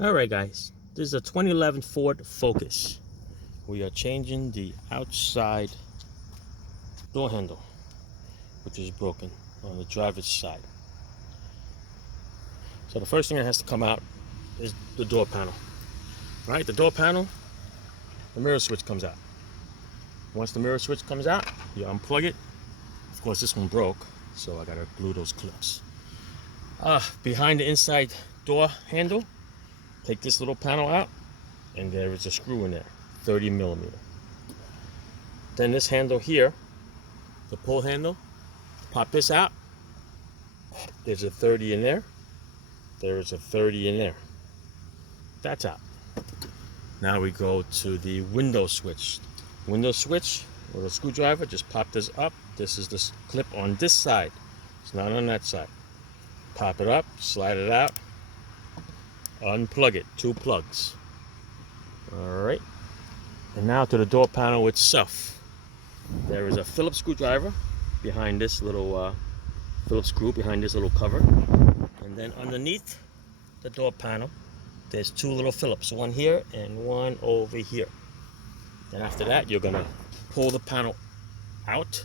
Alright guys, this is a 2011 Ford Focus. We are changing the outside door handle, which is broken on the driver's side. So the first thing that has to come out is the door panel. Right, the door panel, the mirror switch comes out. Once the mirror switch comes out, you unplug it. Of course this one broke, so I gotta glue those clips. Behind the inside door handle, take this little panel out, and there is a screw in there, 30 millimeter. Then this handle here, the pull handle, pop this out. There's a 30 in there. There is a 30 in there. That's out. Now we go to the window switch. Window switch with a screwdriver, just pop this up. This is the clip on this side. It's not on that side. Pop it up, slide it out, unplug it, 2 plugs. All right. And now to the door panel itself. There is a Phillips screwdriver behind this little Phillips screw behind this little cover. And then underneath the door panel, there's 2 little Phillips, one here and one over here. Then after that, you're gonna pull the panel out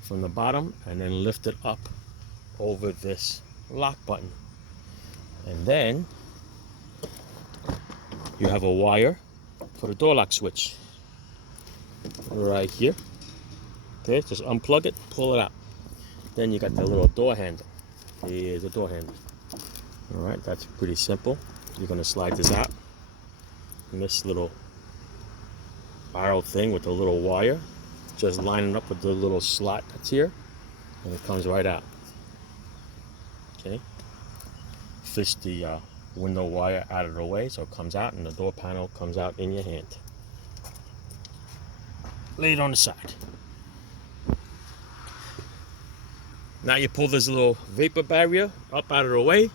from the bottom and then lift it up over this lock button. And then you have a wire for the door lock switch right here. Okay, just unplug it, pull it out. Then you got the little door handle. Here's the door handle. All right, that's pretty simple. You're gonna slide this out. And this little barrel thing with the little wire, just lining up with the little slot that's here, and it comes right out. Okay, fish the window wire out of the way so it comes out and the door panel comes out in your hand. Lay it on the side. Now you pull this little vapor barrier up out of the way.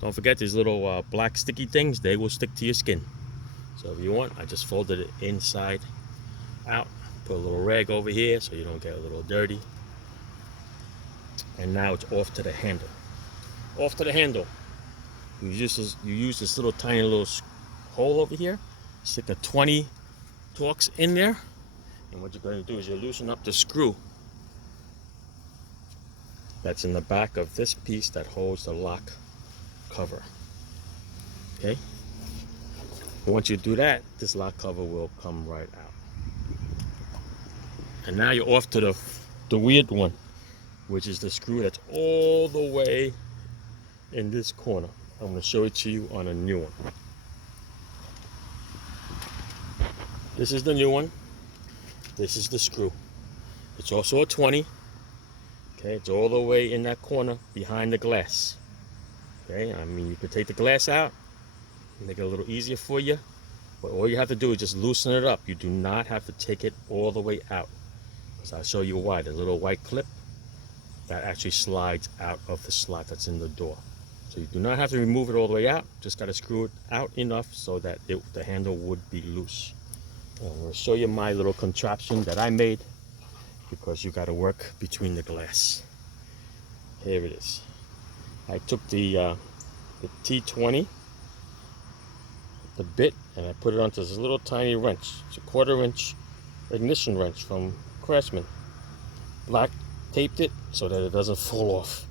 Don't forget these little black sticky things, they will stick to your skin. So if you want, I just folded it inside out, put a little rag over here so you don't get a little dirty. And now it's off to the handle. Off to the handle. You use this little tiny little hole over here, stick a 20 Torx in there, and what you're going to do is you loosen up the screw that's in the back of this piece that holds the lock cover. Okay? And once you do that, this lock cover will come right out. And now you're off to the weird one, which is the screw that's all the way in this corner. I'm going to show it to you on a new one. This is the new one. This is the screw. It's also a 20. Okay, it's all the way in that corner behind the glass. Okay, I mean, you could take the glass out, make it a little easier for you, but all you have to do is just loosen it up. You do not have to take it all the way out. So I'll show you why. The little white clip that actually slides out of the slot that's in the door. So you do not have to remove it all the way out, just got to screw it out enough so that the handle would be loose. I'm going to show you my little contraption that I made because you got to work between the glass. Here it is. I took the T20, the bit, and I put it onto this little tiny wrench. It's a 1/4 inch ignition wrench from Craftsman. Black taped it so that it doesn't fall off.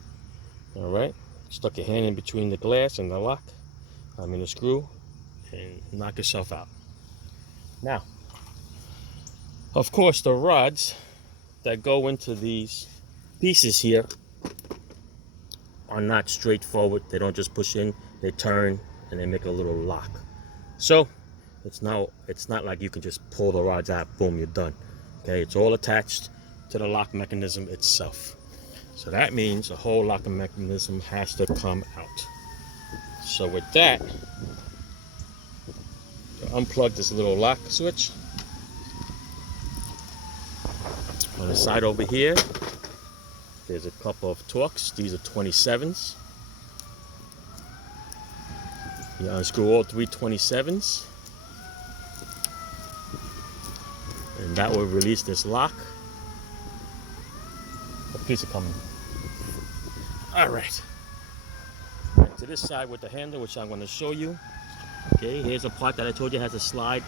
All right. Stuck your hand in between the glass and the lock, the screw, and knock yourself out. Now, of course, the rods that go into these pieces here are not straightforward. They don't just push in, they turn and they make a little lock. So it's not like you can just pull the rods out, boom, you're done. Okay, it's all attached to the lock mechanism itself. So that means the whole locking mechanism has to come out. So with that, you unplug this little lock switch. On the side over here, there's a couple of Torx. These are 27s. You unscrew all 3 27s. And that will release this lock. A piece of coming. All right. To this side with the handle, which I'm going to show you. Okay, here's a part that I told you has a slide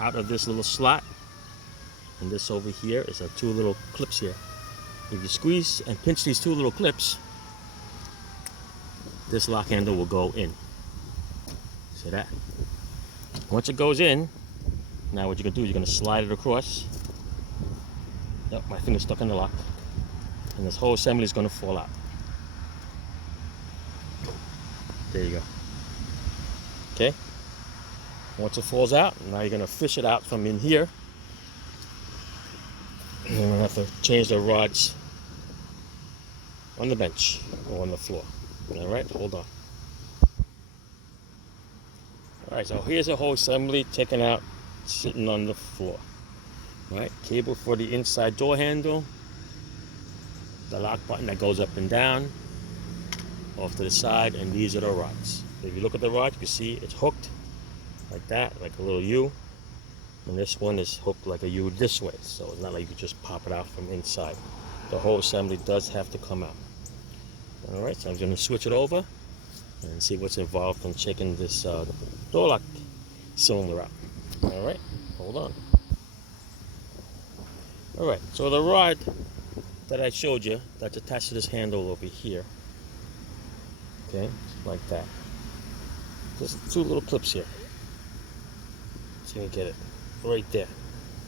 out of this little slot. And this over here is two little clips here. If you squeeze and pinch these two little clips, this lock handle will go in. See that? Once it goes in, now what you're gonna do is you're gonna slide it across. Yep, my finger's stuck in the lock. And this whole assembly is gonna fall out. There you go. Okay? Once it falls out, now you're gonna fish it out from in here. And you're gonna have to change the rods on the bench or on the floor. All right, hold on. All right, so here's a whole assembly taken out, sitting on the floor. All right, cable for the inside door handle, the lock button that goes up and down, off to the side, and these are the rods. If you look at the rods, you see it's hooked like that, like a little U. And this one is hooked like a U this way, so it's not like you can just pop it out from inside. The whole assembly does have to come out. All right, so I'm going to switch it over and see what's involved in checking this door lock cylinder out. All right, hold on. All right, so the rod that I showed you that's attached to this handle over here, okay, like that. There's two little clips here. So you can get it right there.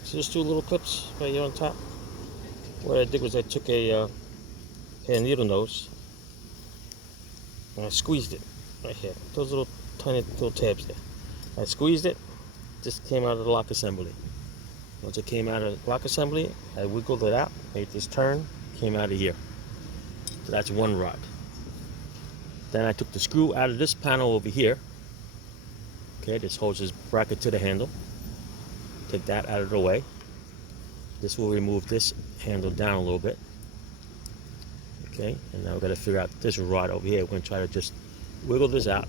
So there's two little clips right here on top. What I did was I took a needle nose and I squeezed it right here. Those little tiny little tabs there. I squeezed it, just came out of the lock assembly. Once it came out of the lock assembly, I wiggled it out, made this turn, came out of here. So that's one rod. Then I took the screw out of this panel over here. Okay, this holds this bracket to the handle. Take that out of the way. This will remove this handle down a little bit. Okay, and now we've got to figure out this rod over here. We're going to try to just wiggle this out.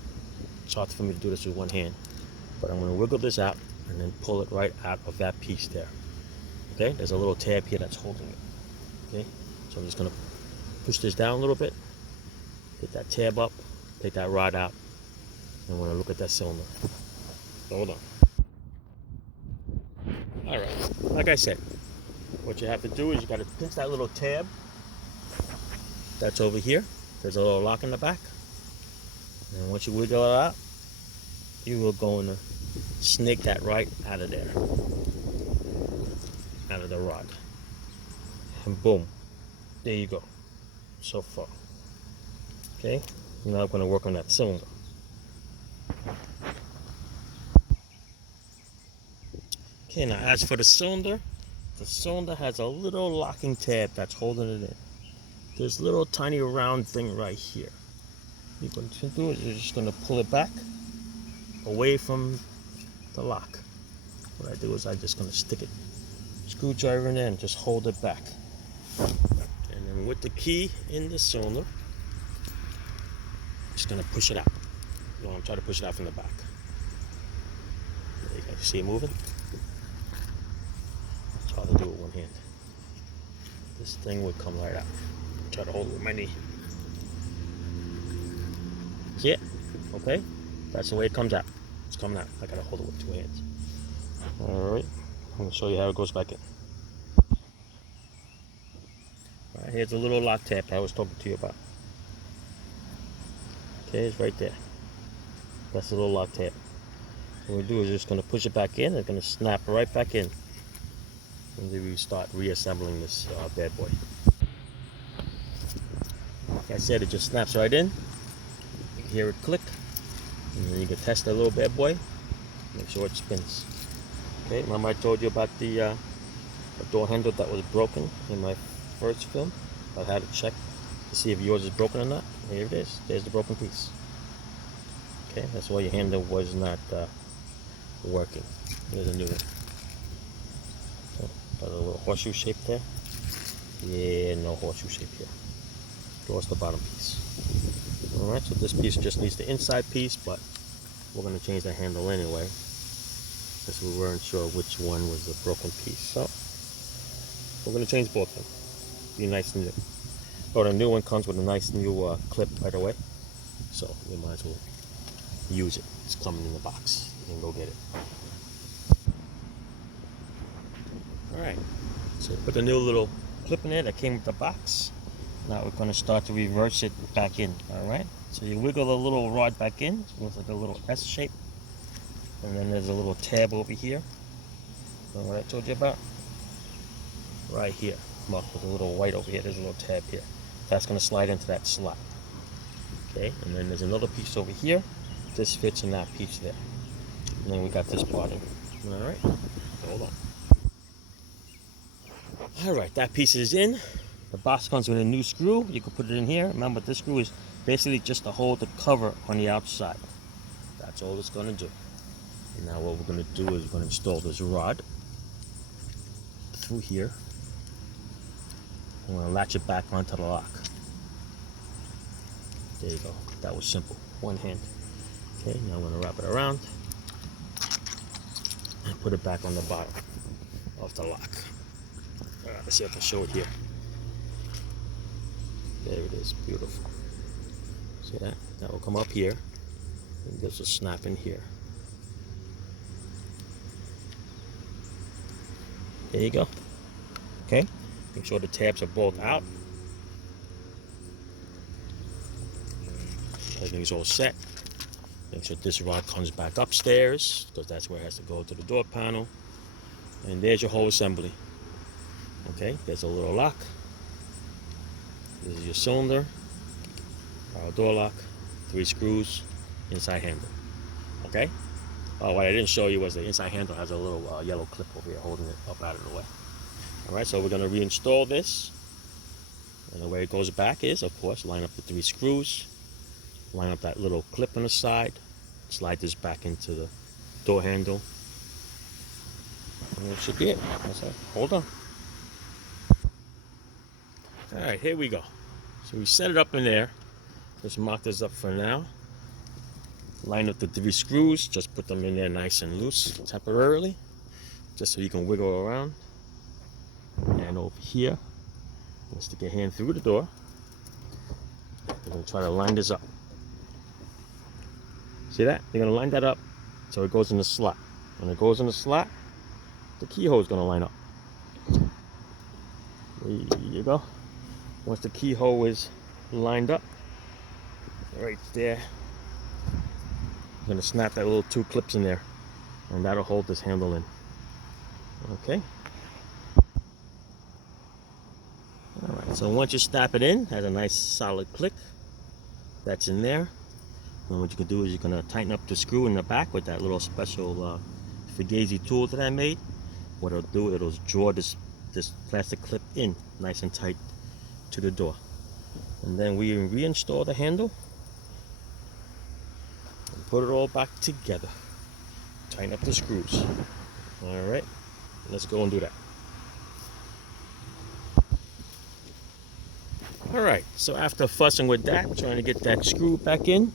It's hard for me to do this with one hand, but I'm going to wiggle this out and then pull it right out of that piece there. Okay, there's a little tab here that's holding it. Okay, so I'm just going to push this down a little bit, get that tab up, take that rod out, and we're going to look at that cylinder. Hold on. All right, like I said, what you have to do is you got to pinch that little tab that's over here. There's a little lock in the back, and once you wiggle it out, you will go and snake that right out of there, out of the rod, and boom, there you go. So far. Okay, now I'm going to work on that cylinder. Okay, now as for the cylinder has a little locking tab that's holding it in. This little tiny round thing right here. What you're going to do is you're just going to pull it back away from the lock. What I do is I'm just going to stick it, screwdriver in there, and just hold it back. And then with the key in the cylinder, just going to push it out. You want to try to push it out from the back. There you go. You see it moving? It's hard to do it with one hand. This thing would come right out. Try to hold it with my knee. See it? Okay? That's the way it comes out. It's coming out. I gotta hold it with two hands. Alright. I'm gonna show you how it goes back in. Alright, here's the little lock tab I was talking to you about. Okay, it's right there. That's the little lock tab. What we do is just gonna push it back in. It's gonna snap right back in. And then we start reassembling this bad boy. Like I said, it just snaps right in. You can hear it click. And then you can test that little bad boy. Make sure it spins. Okay, remember I told you about the door handle that was broken in my first film? I had to check to see if yours is broken or not. Here it is. There's the broken piece. Okay, that's why your handle was not working. Here's a new one. So, got a little horseshoe shape there. Yeah, no horseshoe shape here. Lost the bottom piece. Alright, so this piece just needs the inside piece, but we're going to change the handle anyway, since we weren't sure which one was the broken piece. So we're going to change both of them. Be nice and new. Oh, the new one comes with a nice new clip right away, so we might as well use it. It's coming in the box. You can go get it. Alright, so put the new little clip in there that came with the box. Now we're going to start to reverse it back in. Alright, so you wiggle the little rod back in. It looks like a little S shape. And then there's a little tab over here. Remember what I told you about? Right here, marked with a little white over here. There's a little tab here. That's going to slide into that slot. Okay, and then there's another piece over here. This fits in that piece there. And then we got this part in. Alright, hold on. Alright, that piece is in. The box comes with a new screw. You can put it in here. Remember, this screw is basically just to hold the cover on the outside. That's all it's going to do. And now what we're going to do is we're going to install this rod through here. I'm going to latch it back onto the lock. There you go. That was simple. One hand. Okay, now I'm going to wrap it around and put it back on the bottom of the lock. Alright, let's see if I can show it here. There it is. Beautiful. See that? That will come up here. And this will snap in here. There you go. Okay. Make sure the tabs are both out. Everything's all set. Make sure this rod comes back upstairs, because that's where it has to go to the door panel. And there's your whole assembly. Okay, there's a little lock. This is your cylinder, power door lock, 3 screws, inside handle. Okay? What I didn't show you was the inside handle has a little yellow clip over here holding it up out of the way. Alright, so we're going to reinstall this. And the way it goes back is, of course, line up the 3 screws, line up that little clip on the side, slide this back into the door handle. And that should be it. That's it. Hold on. Alright, here we go. So we set it up in there. Just mark this up for now. Line up the 3 screws. Just put them in there nice and loose temporarily, just so you can wiggle around. And over here, let's stick your hand through the door. We're going to try to line this up. See that? You're going to line that up so it goes in the slot. When it goes in the slot, the keyhole is going to line up. There you go. Once the keyhole is lined up, right there, I'm going to snap that little 2 clips in there, and that'll hold this handle in. Okay. Alright, so once you snap it in, it has a nice solid click. That's in there. And what you can do is you're going to tighten up the screw in the back with that little special Fugazi tool that I made. What it'll do, it'll draw this plastic clip in nice and tight to the door. And then we reinstall the handle and put it all back together. Tighten up the screws. Alright, let's go and do that. Alright, so after fussing with that, trying to get that screw back in,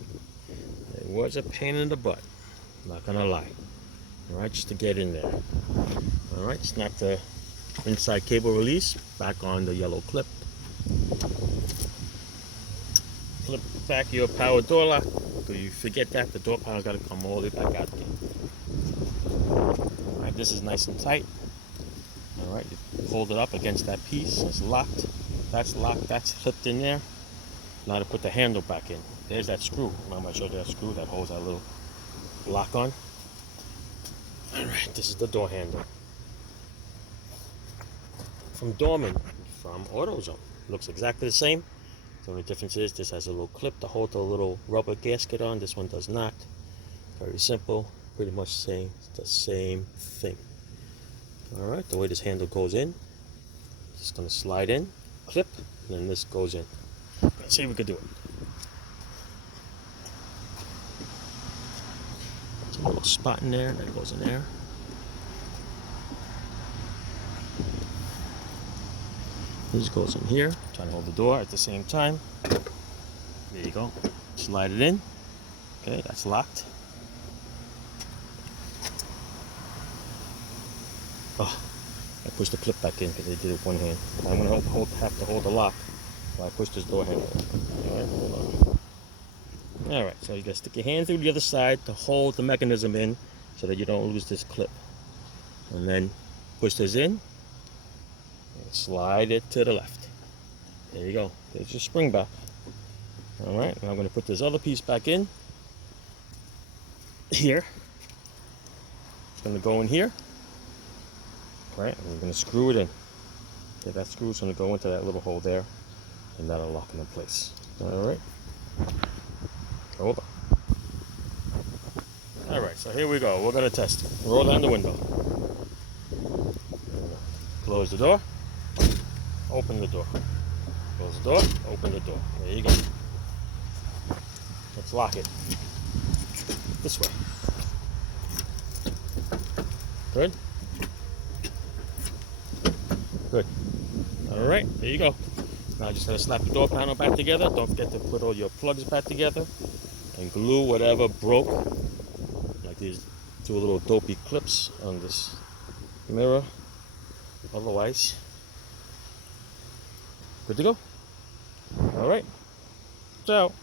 it was a pain in the butt, not gonna lie. Alright, just to get in there. Alright, snap the inside cable release back on the yellow clip. Flip back your power door lock. So you forget that, the door panel's got to come all the way back out there. Alright, this is nice and tight. Alright, you hold it up against that piece. It's locked. That's locked. That's clipped in there. Now to put the handle back in. There's that screw. Remember I showed you that screw that holds that little lock on? Alright, this is the door handle. From Dorman, from AutoZone. Looks exactly the same. The only difference is this has a little clip to hold the little rubber gasket on. This one does not. Very simple. Pretty much the same thing. Alright, the way this handle goes in, it's going to slide in, clip, and then this goes in. Let's see if we can do it. There's a little spot in there that goes in there. This goes in here, trying to hold the door at the same time. There you go. Slide it in. Okay, that's locked. Oh, I pushed the clip back in because I did it with one hand. I'm going to have to hold the lock while I push this door handle. Alright, hold on. All right, so you gotta stick your hand through the other side to hold the mechanism in so that you don't lose this clip. And then push this in and slide it to the left. There you go. There's your spring back. All right, now I'm gonna put this other piece back in here. It's gonna go in here. All right, and we're gonna screw it in. Okay, that screw's gonna go into that little hole there, and that'll lock it in place. All right. Hold on. All right, so here we go. We're gonna test it. Roll down the window. Close the door. Open the door. Close the door. Open the door. There you go. Let's lock it. This way. Good? Good. All right, there you go. Now just gotta slap the door panel back together. Don't forget to put all your plugs back together and glue whatever broke, like these two little dopey clips on this mirror. Otherwise, good to go. All right, ciao.